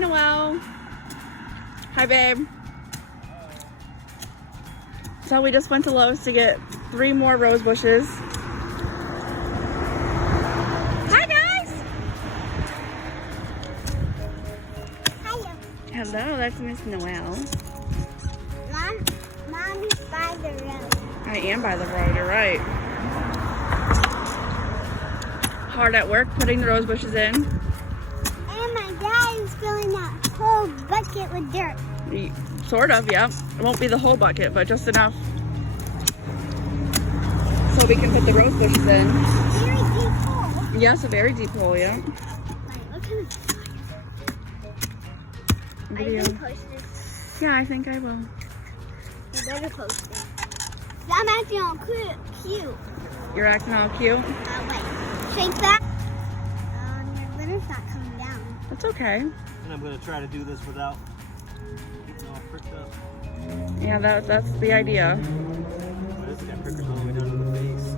Noelle. Hi, babe. So we just went to Lowe's to get 3 more rose bushes. Hi, guys. Hello. Hello, that's Miss Noelle. Mommy's by the road. I am by the road, you're right. Hard at work putting the rose bushes in. And my dad is filling that whole bucket with dirt. Sort of, yeah. It won't be the whole bucket, but just enough so we can put the rose bushes in. Very deep hole. Yes, a very deep hole, yeah. Like, what kind of Are you Video. gonna post this? Yeah, I think I will. You better post it. I'm acting all cute. You're acting all cute. Wait. Shake that. Your glitter's not coming down. That's okay. And I'm going to try to do this without getting all pricked up. Yeah, that's the idea. But it's got prickers all the way down to the face.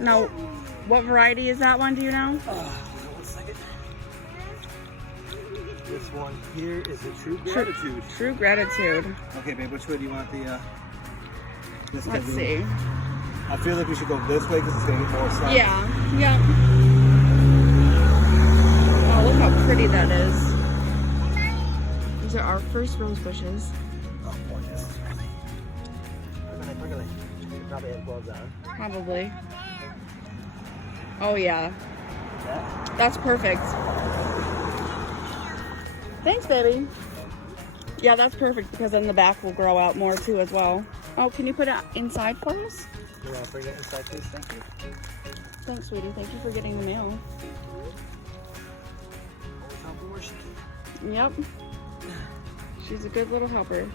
Now, what variety is that one, do you know? 1 second. This one here is the True Gratitude. True Gratitude. Okay, babe, which way do you want the... this Let's to see. I feel like we should go this way because it's going to get more sun. Yeah, yeah. Oh, look how pretty that is. These are our first rose bushes. Oh, boy, this is really... We're gonna probably have gloves on. Probably. Oh, yeah. Yeah? That's perfect. Thanks, baby. Yeah, that's perfect because then the back will grow out more too as well. Oh, can you put it inside for us? You want to bring it inside, please? Thank you. Thanks, sweetie. Thank you for getting the mail. Always helping where she can. Yep. She's a good little helper.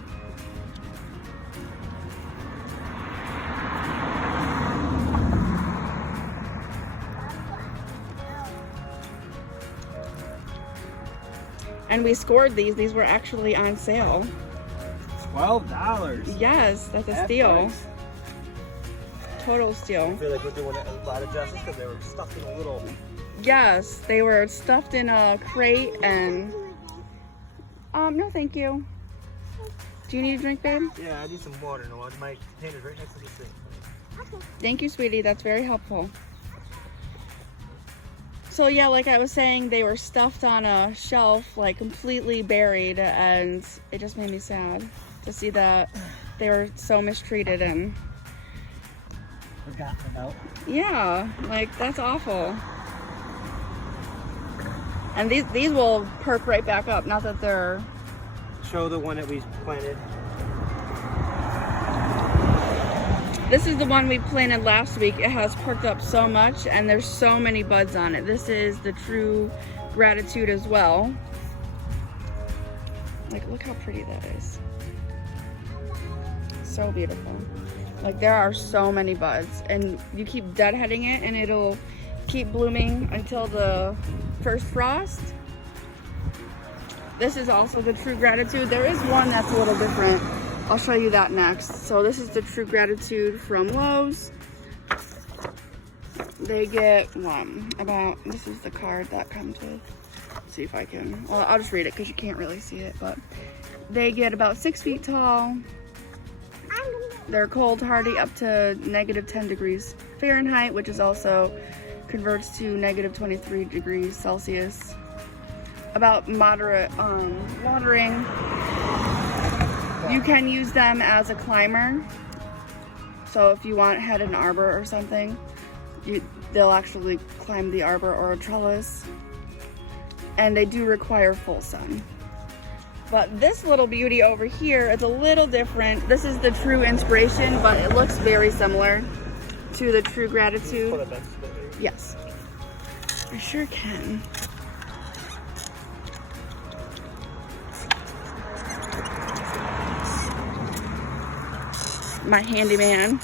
And we scored these. These were actually on sale. $12. Yes, that's a Half steal. price. Total I steal. feel like we're doing a lot of justice because they were stuffed in a little... Yes, they were stuffed in a crate and... no thank you. Do you need a drink, babe? Yeah, I need some water. No, my container's right next to the sink. Thank you, sweetie. That's very helpful. So yeah, like I was saying, they were stuffed on a shelf, like completely buried, and it just made me sad to see that they were so mistreated and... Forgotten about. Yeah, like that's awful. And these will perk right back up. Not that they're... Show the one that we planted. This is the one we planted last week. It has perked up so much and there's so many buds on it. This is the True Gratitude as well. Like, look how pretty that is. So beautiful. Like, there are so many buds and you keep deadheading it and it'll keep blooming until the first frost. This is also the True Gratitude. There is one that's a little different. I'll show you that next. So this is the True Gratitude from Lowe's. They get this is the card that comes with. Let's see if I can, well, I'll just read it because you can't really see it, but they get about 6 feet tall. They're cold hardy up to -10 degrees Fahrenheit, which is also converts to -23 degrees Celsius. About moderate watering. You can use them as a climber. So if you want head an arbor or something, they'll actually climb the arbor or a trellis. And they do require full sun. But this little beauty over here is a little different. This is the True Inspiration, but it looks very similar to the True Gratitude. Yes, I sure can. My handyman.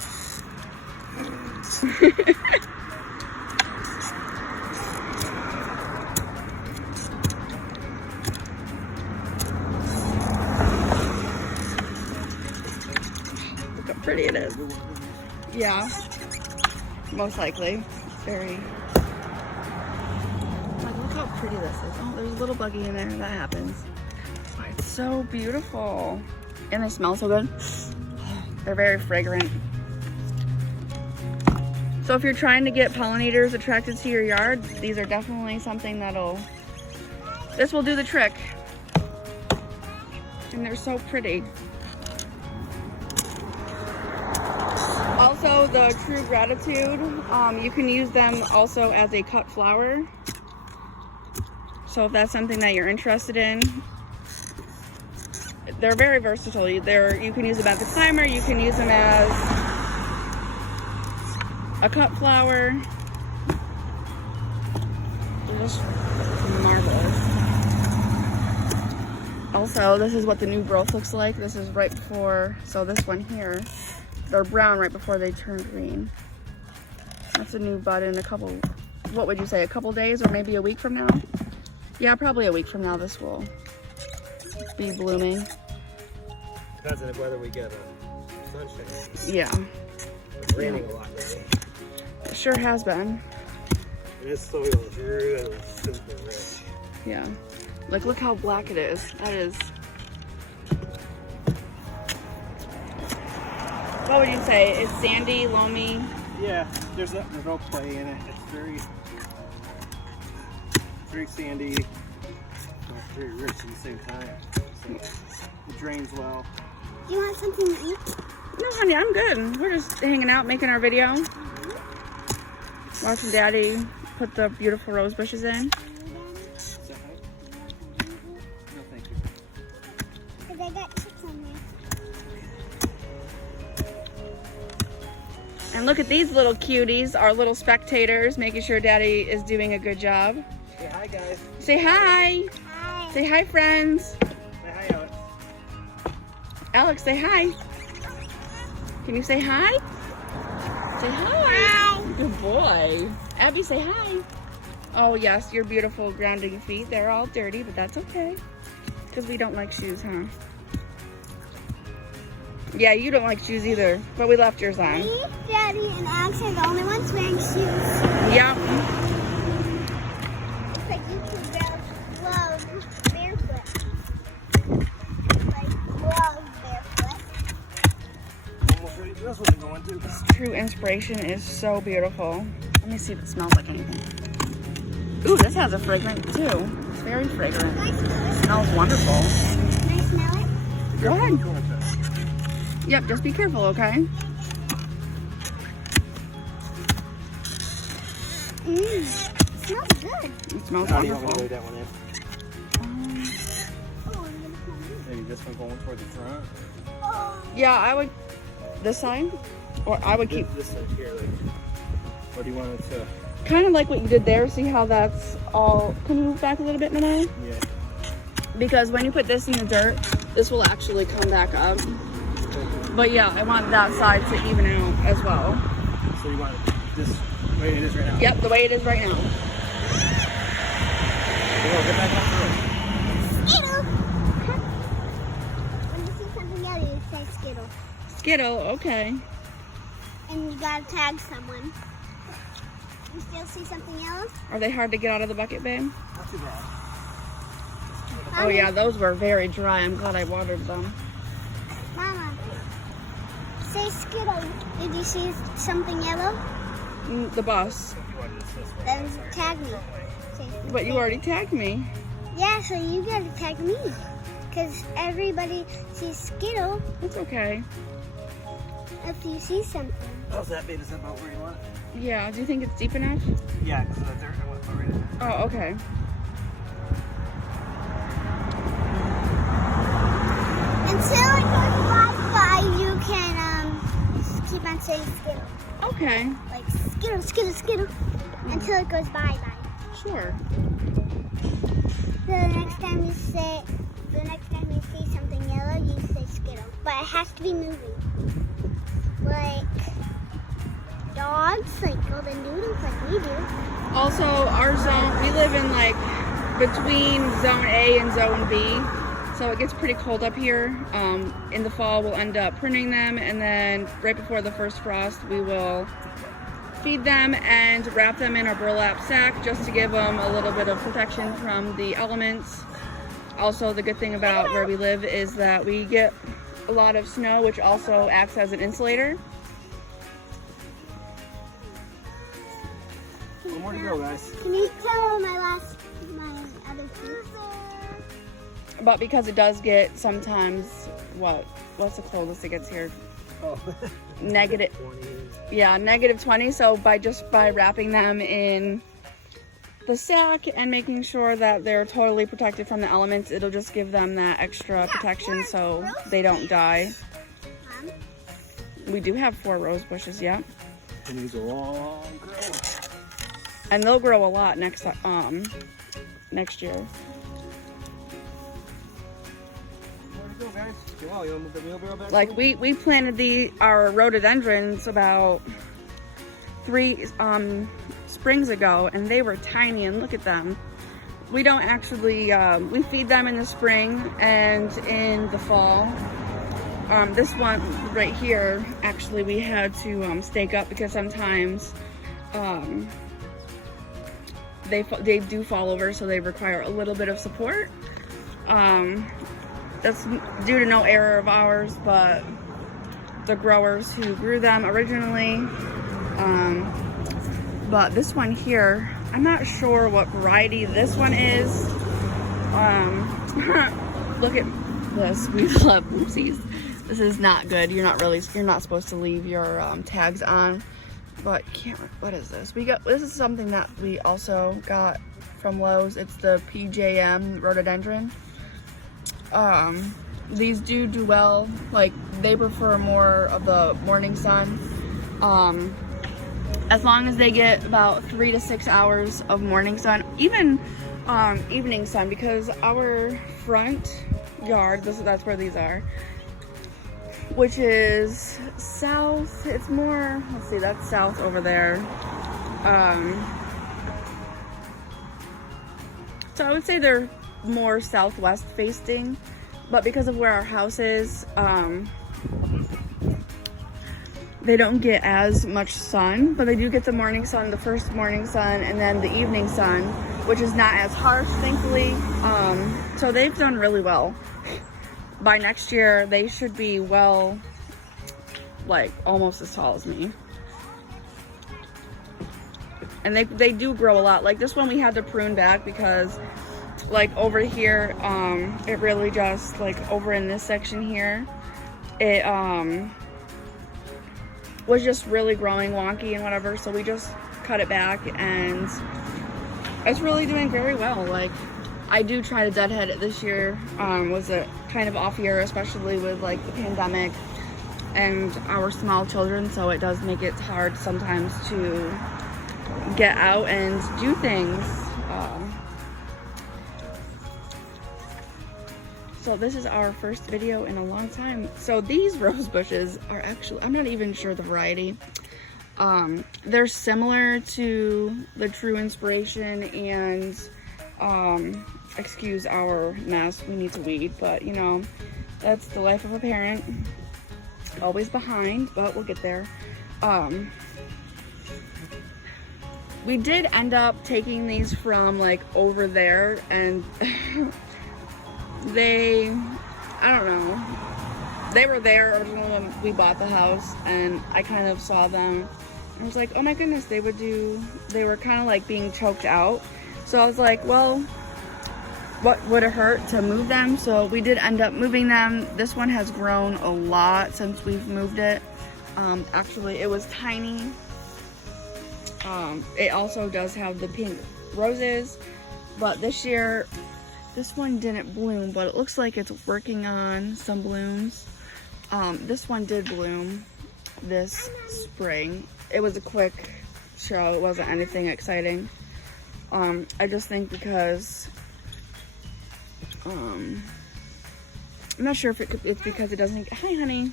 Look how pretty it is. Yeah, most likely. very, like, look how pretty this is. Oh, there's a little buggy in there. That happens. Oh, it's so beautiful. And they smell so good. They're very fragrant. So if you're trying to get pollinators attracted to your yard, these are definitely something this will do the trick. And they're so pretty. Also, the True Gratitude, you can use them also as a cut flower. So if that's something that you're interested in, they're very versatile. You can use them as a climber, you can use them as a cut flower. They're just marvelous. Also, this is what the new growth looks like. This is right before, so this one here, they're brown right before they turn green. That's a new bud in a couple, what would you say, a couple days or maybe a week from now? Yeah, probably a week from now this will be blooming. Depends on whether we get sunshine. Yeah. It's raining a lot lately. It sure has been. And this soil is really super rich. Yeah. Like, look how black it is. That is. What would you say? It's sandy, loamy? Yeah, there's no clay in it. It's very sandy, very rich at the same time. So it drains well. Do you want something to eat? No, honey, I'm good. We're just hanging out, making our video. Watching Daddy put the beautiful rose bushes in. Is that right? No, thank you. Because I got chips on there. And look at these little cuties, our little spectators, making sure Daddy is doing a good job. Say hi, guys. Say hi. Hi. Say hi, friends. Say hi, Alex. Alex, say hi. Can you say hi? Say hi. Hi. Good boy. Abby, say hi. Oh, yes, your beautiful grounding feet. They're all dirty, but that's okay. Because we don't like shoes, huh? Yeah, you don't like shoes either, but we left yours on. Me, Daddy, and Alex are the only ones wearing shoes. Yep. But you two girls love barefoot. Like, love barefoot. Almost ready for this one to go into. True Inspiration is so beautiful. Let me see if it smells like anything. Ooh, this has a fragrance too. It's very fragrant. Can I smell it? It smells wonderful. Can I smell it? Go ahead. Yep, just be careful, okay? It smells good. It smells How do you want wonderful. to lay that one in? Oh, I'm gonna smell it. Maybe this one going toward the front. Oh. Yeah, I would, this side? Or I would keep, This side here, like, or do you want it to? kind of like what you did there. See how that's all, can you move back a little bit, Mama? Yeah. Because when you put this in the dirt, this will actually come back up. But yeah, I want that side to even out as well. So you want it this way it is right now? Yep, the way it is right now. Well, get back up there. Skittle. When you see something else, you say Skittle. Skittle, okay. And you gotta tag someone. You still see something else? Are they hard to get out of the bucket, babe? Not too bad. Oh yeah, those were very dry. I'm glad I watered them. Mama, say Skittle. Did you see something yellow? The bus. You want this way. Then tag me. Say But you already tagged me. Yeah, so you gotta tag me. Because everybody sees Skittle It's okay. if you see something. How's that, babe? Is that about where you want it? Yeah, do you think it's deep enough? Yeah, because of the dirt. I want to put right in there. Oh, okay. Until it goes by, you can just keep on saying Skittle. Okay, Like Skittle, Skittle, Skittle. Until it goes bye. sure. So the next time you see something yellow, you say Skittle. But it has to be moving. Like dogs, like golden doodles, like we do. Also, our zone, we live in like between zone A and zone B. So it gets pretty cold up here. In the fall, we'll end up pruning them, and then right before the first frost, we will feed them and wrap them in a burlap sack just to give them a little bit of protection from the elements. Also, the good thing about where we live is that we get a lot of snow, which also acts as an insulator. One more to go, guys. Can you tell my other piece? But because it does get sometimes, what's the coldest it gets here? Oh. Negative. 20. Yeah, -20. So by wrapping them in the sack and making sure that they're totally protected from the elements, it'll just give them that extra protection so they don't die. Mom? We do have 4 rose bushes, yeah. And these are long grow. And they'll grow a lot next year. Where to go, guys? Yeah, you want to move the wheelbarrow back? Like we planted our rhododendrons about 3 springs ago, and they were tiny, and look at them. We don't actually we feed them in the spring and in the fall. This one right here, actually we had to stake up because sometimes they do fall over, so they require a little bit of support. That's due to no error of ours, but the growers who grew them originally. But this one here, I'm not sure what variety this one is. Look at this. We love oopsies. This is not good. You're not supposed to leave your tags on. But what is this? This is something that we also got from Lowe's. It's the PJM rhododendron. These do well. Like, they prefer more of the morning sun. As long as they get about 3 to 6 hours of morning sun, even evening sun, because our front yard, that's where these are, which is south. It's more, let's see, that's south over there. So I would say they're more southwest facing, but because of where our house is, they don't get as much sun, but they do get the morning sun, the first morning sun, and then the evening sun, which is not as harsh, thankfully. So they've done really well. By next year, they should be well, like almost as tall as me. And they do grow a lot. Like this one we had to prune back because like over here, it really just, like over in this section here, it was just really growing wonky and whatever, so we just cut it back, and it's really doing very well. Like, I do try to deadhead it this year. Was a kind of off year, especially with like the pandemic and our small children, so it does make it hard sometimes to get out and do things. So this is our first video in a long time. So these rose bushes are actually, I'm not even sure the variety. They're similar to the True Inspiration and, excuse our mess, we need to weed, but you know, that's the life of a parent. Always behind, but we'll get there. We did end up taking these from like over there, and I don't know, they were there originally when we bought the house, and I kind of saw them and I was like, oh my goodness, they were kind of like being choked out. So I was like, well, what would it hurt to move them? So we did end up moving them. This one has grown a lot since we've moved it. Actually, it was tiny. It also does have the pink roses, but this year, this one didn't bloom, but it looks like it's working on some blooms. This one did bloom this spring. It was a quick show. It wasn't anything exciting. I just think because, I'm not sure if it's because it doesn't, hi honey,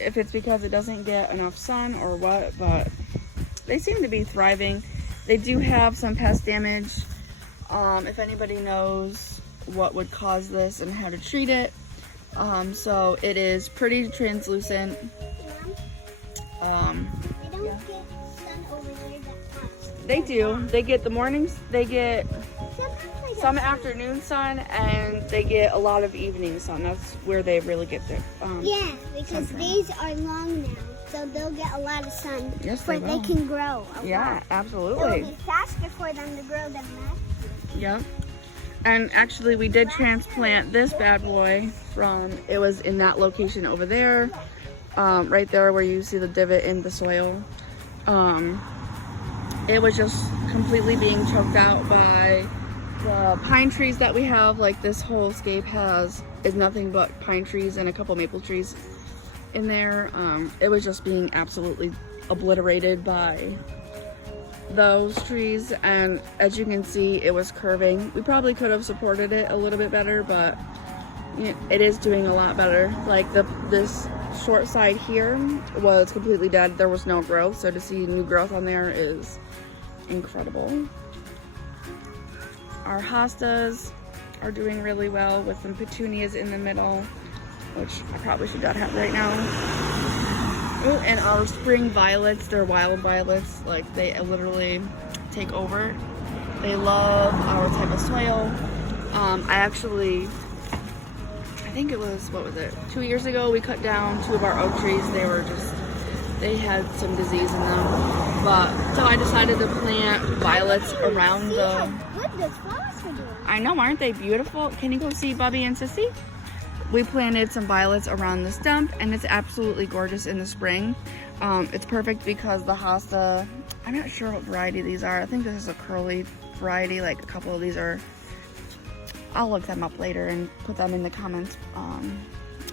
if it's because it doesn't get enough sun or what, but they seem to be thriving. They do have some pest damage. If anybody knows what would cause this and how to treat it. So it is pretty translucent. I don't get sun over very that much. They do. They get the mornings, they get Sometimes I get some sun. afternoon sun, and they get a lot of evening sun. That's where they really get their Yeah, because sunshine. these are long now, so they'll get a lot of sun. Yes, they but they will. can grow a Yeah, lot. absolutely. It'll be faster for them to grow than that. Yep. And actually, we did transplant this bad boy from, it was in that location over there, right there where you see the divot in the soil. It was just completely being choked out by the pine trees that we have. Like this whole scape is nothing but pine trees and a couple maple trees in there. It was just being absolutely obliterated by those trees, and as you can see, it was curving. We probably could have supported it a little bit better, but it is doing a lot better. Like this short side here was completely dead. There was no growth, so to see new growth on there is incredible. Our hostas are doing really well with some petunias in the middle, which I probably should not have right now. Oh, and our spring violets, they're wild violets. Like, they literally take over. They love our type of soil. I think it was, 2 years ago, we cut down 2 of our oak trees. They had some disease in them. So I decided to plant violets around See the... how good those flowers are doing. I know, aren't they beautiful? Can you go see Bubby and Sissy? We planted some violets around the stump, and it's absolutely gorgeous in the spring. It's perfect because the hosta, I'm not sure what variety these are. I think this is a curly variety. Like a couple of these are, I'll look them up later and put them in the comments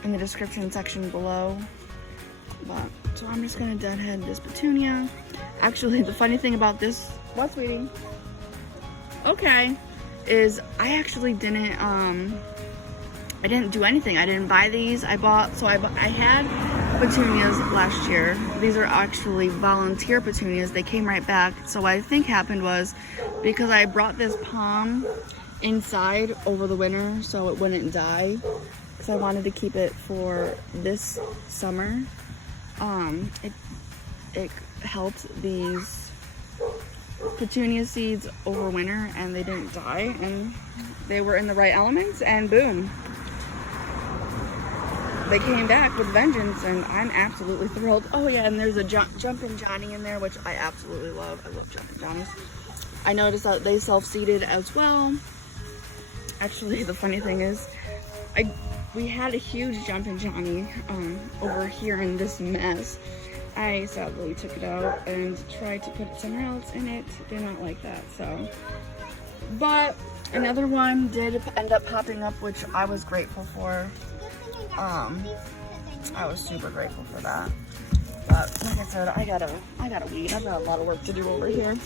in the description section below. So I'm just gonna deadhead this petunia. Actually, the funny thing about this, what, sweetie? Okay, is I actually didn't do anything. I didn't buy these. I had petunias last year. These are actually volunteer petunias. They came right back. So what I think happened was, because I brought this palm inside over the winter so it wouldn't die, because I wanted to keep it for this summer, it helped these petunia seeds over winter, and they didn't die, and they were in the right elements, and boom, they came back with vengeance, and I'm absolutely thrilled. Oh yeah, and there's a Jumpin' Johnny in there, which I absolutely love. I love Jumpin' Johnnies. I noticed that they self-seeded as well. Actually, the funny thing is, we had a huge Jumpin' Johnny over here in this mess. I sadly took it out and tried to put it somewhere else in it. Did not like that, so. But another one did end up popping up, which I was grateful for. I was super grateful for that. But like I said, I gotta weed. I've got a lot of work to do over here.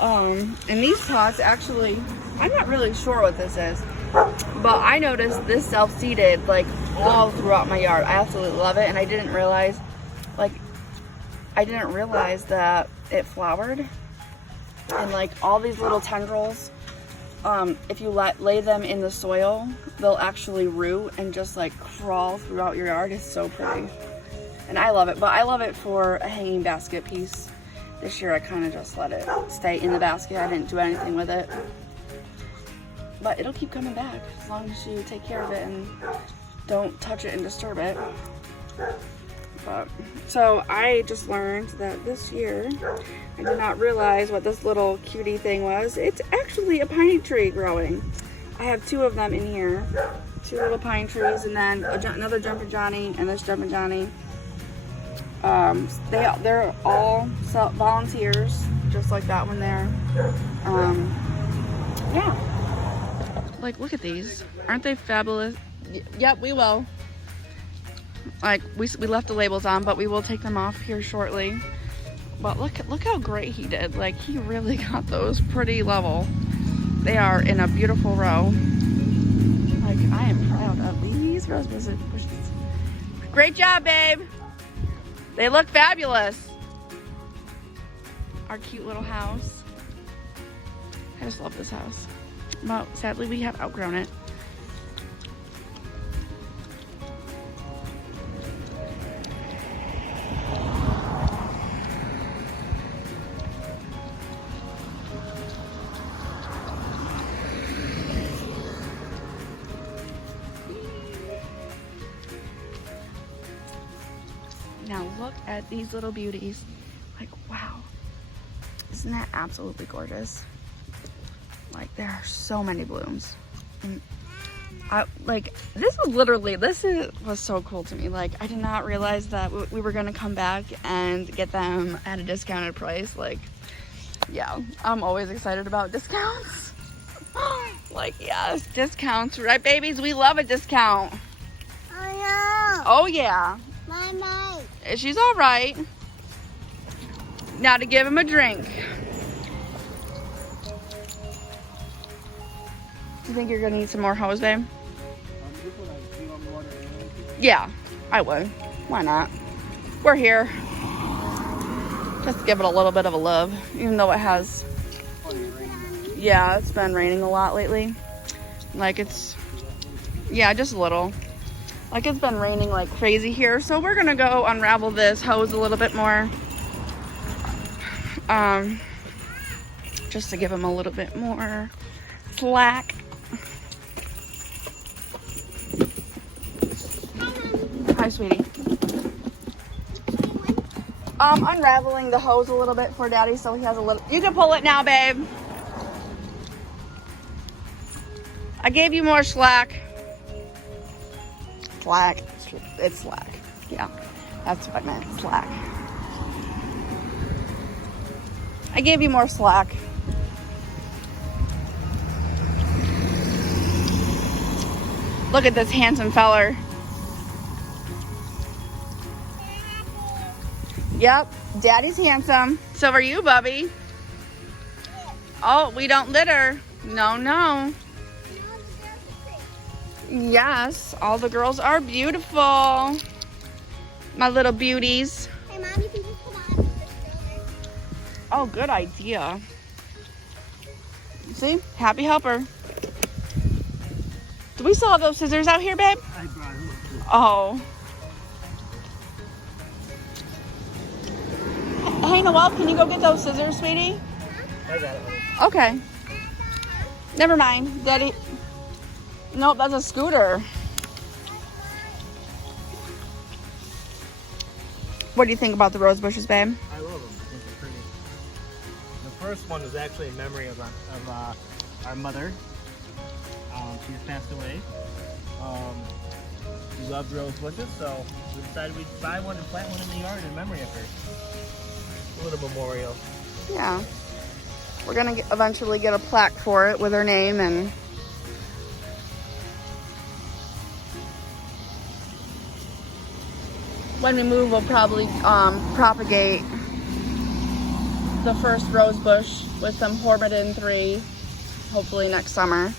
And these pots, actually, I'm not really sure what this is, but I noticed this self-seeded like all throughout my yard. I absolutely love it, and I didn't realize that it flowered, and like all these little tendrils, if you lay them in the soil, they'll actually root and just like crawl throughout your yard. It's so pretty, and I love it. But I love it for a hanging basket piece. This year I kind of just let it stay in the basket. I didn't do anything with it, but it'll keep coming back as long as you take care of it and don't touch it and disturb it. But, so I just learned that this year, I did not realize what this little cutie thing was. It's actually a pine tree growing. I have 2 of them in here. 2 little pine trees, and then another Jumpin' Johnny and this Jumpin' Johnny. They're all volunteers, just like that one there. Yeah. Like, look at these. Aren't they fabulous? Yep, we will. Like, we left the labels on, but we will take them off here shortly. But look how great he did. Like, he really got those pretty level. They are in a beautiful row. Like, I am proud of these rose bushes. Great job, babe. They look fabulous. Our cute little house. I just love this house. Well, sadly, we have outgrown it. at these little beauties. Like, wow. Isn't that absolutely gorgeous? Like, there are so many blooms. And this was so cool to me. Like, I did not realize that we were gonna come back and get them at a discounted price. Like, yeah, I'm always excited about discounts. Like, yes, discounts, right, babies? We love a discount. Oh no. Oh yeah, My. she's all right. Now to give him a drink. Do you think you're gonna need some more hose, babe? Yeah, I would. Why not? We're here. Just give it a little bit of a love, even though it has. Yeah, it's been raining a lot lately. Like just a little. Like it's been raining like crazy here, so we're gonna go unravel this hose a little bit more. Just to give him a little bit more slack. Hi, sweetie. Unraveling the hose a little bit for Daddy so he has a little. You can pull it now, babe. I gave you more slack. Slack. It's slack. Yeah, that's what I meant. Slack. I gave you more slack. Look at this handsome feller. Yep, Daddy's handsome. So are you, Bubby. Oh, we don't litter. No. Yes, all the girls are beautiful. My little beauties. Hey, Mom, you can just hold on to this scissors. Oh, good idea. See? Happy helper. Do we still have those scissors out here, babe? I brought them. Oh. Hey, Noelle, can you go get those scissors, sweetie? I got it. Okay. Never mind. Daddy. Nope, that's a scooter. What do you think about the rose bushes, babe? I love them. I think they're pretty. The first one was actually in memory of our mother. She just passed away. We loved rose bushes, so we decided we'd buy one and plant one in the yard in memory of her. A little memorial. Yeah. We're going to eventually get a plaque for it with her name and... When we move, we'll probably propagate the first rose bush with some Hormidin 3, hopefully next summer.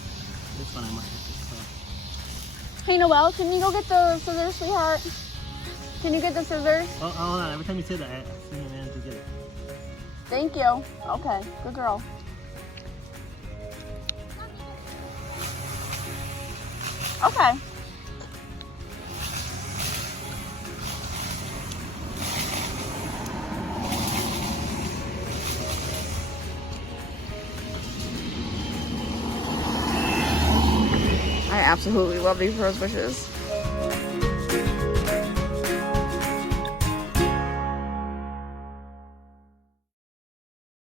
This one I might have Hey, Noelle, can you go get the scissors, sweetheart? Can you get the scissors? Oh, hold on. Every time you say that, I sing it in to get it. Thank you. Okay, good girl. Okay. I absolutely love these rose bushes.